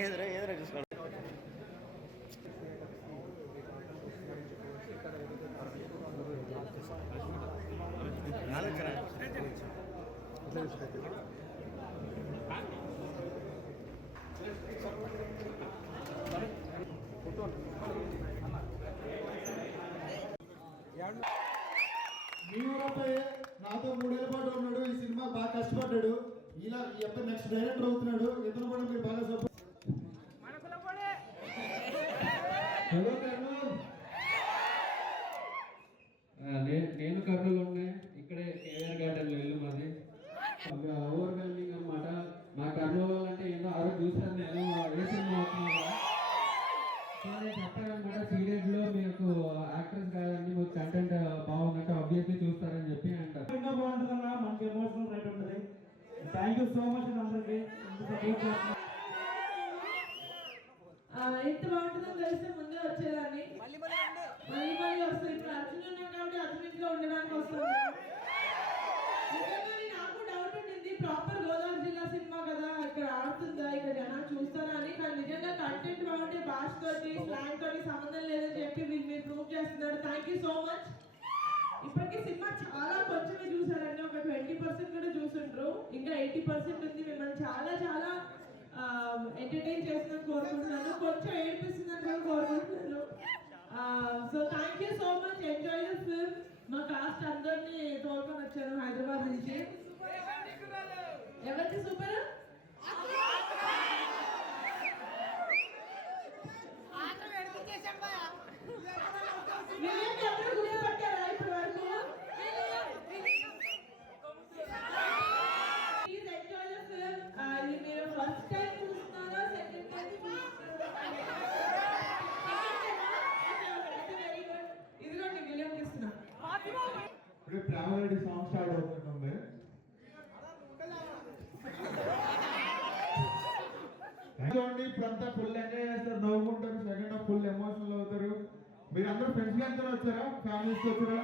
ఎదురా ఎదురా చూసుకోండి. ఆలోచన నాతో మూడేళ్ళ పాటు ఉన్నాడు ఈ సినిమా బాగా కష్టపడ్డాడు. ఇలా ఎప్పుడు నెక్స్ట్ డైరెక్టర్ అవుతున్నాడు ఇతను కూడా మీరు బాగా సపోర్ట్ ఏందో ఆ రోజు చూసాను నేను ఏ సినిమా అవుతుంది సో నేను చెప్పాలన్నమాట సీరియస్లో మీకు యాక్టర్స్ కాదండి మీకు కంటెంట్ బాగున్నట్టు ఆబ్వియస్లీ చూస్తారని చెప్పి అంటారు. ఇంకా బాగుంటుందన్నా మనకి ఎమోషనల్ రైట్ ఉంటుంది. థ్యాంక్ యూ సో మచ్ అందరికి. ఇంత సపోర్ట్ చేస్తున్నారు. ఆ, ఎంత బాగుంటుందో తెలిస్తే ముందే వచ్చేదాన్ని. జనాలు అని? కానీ నిజంగా కంటెంట్ బాగుంటే భాష స్లాంగ్ తోటి సంబంధం లేదని చెప్పి మీరు మీరు ప్రూవ్ చేస్తున్నారు. థ్యాంక్ యూ సో మచ్ ఇప్పటికీ సినిమా చాలా కొంచెమే చూసారండి ఒక ట్వంటీ పర్సెంట్ కూడా చూసుంటారు ఇంకా ఎయిటీ పర్సెంట్ ఉంది. మిమ్మల్ని చాలా చాలా ఎంటర్టైన్ చేస్తుందని కోరుకుంటున్నాను. కొంచెం ఏడిపిస్తుందని కూడా కోరుకుంటున్నాను. So thank you so much enjoy the film మా కాస్ట్ అందరినీ ఇప్పుడు ప్రేమరెడ్డి సాంగ్ స్టార్ట్ అవుతుంది చూడండి ఇప్పుడంతా ఫుల్ ఎంజాయ్ చేస్తారు. నవ్వుకుంటారు. సెకండ్ హాఫ్ ఫుల్ ఎమోషనల్ అవుతారు. మీరు అందరూ ఫ్రెండ్స్గా వచ్చారా? ఫ్యామిలీస్ వచ్చారా?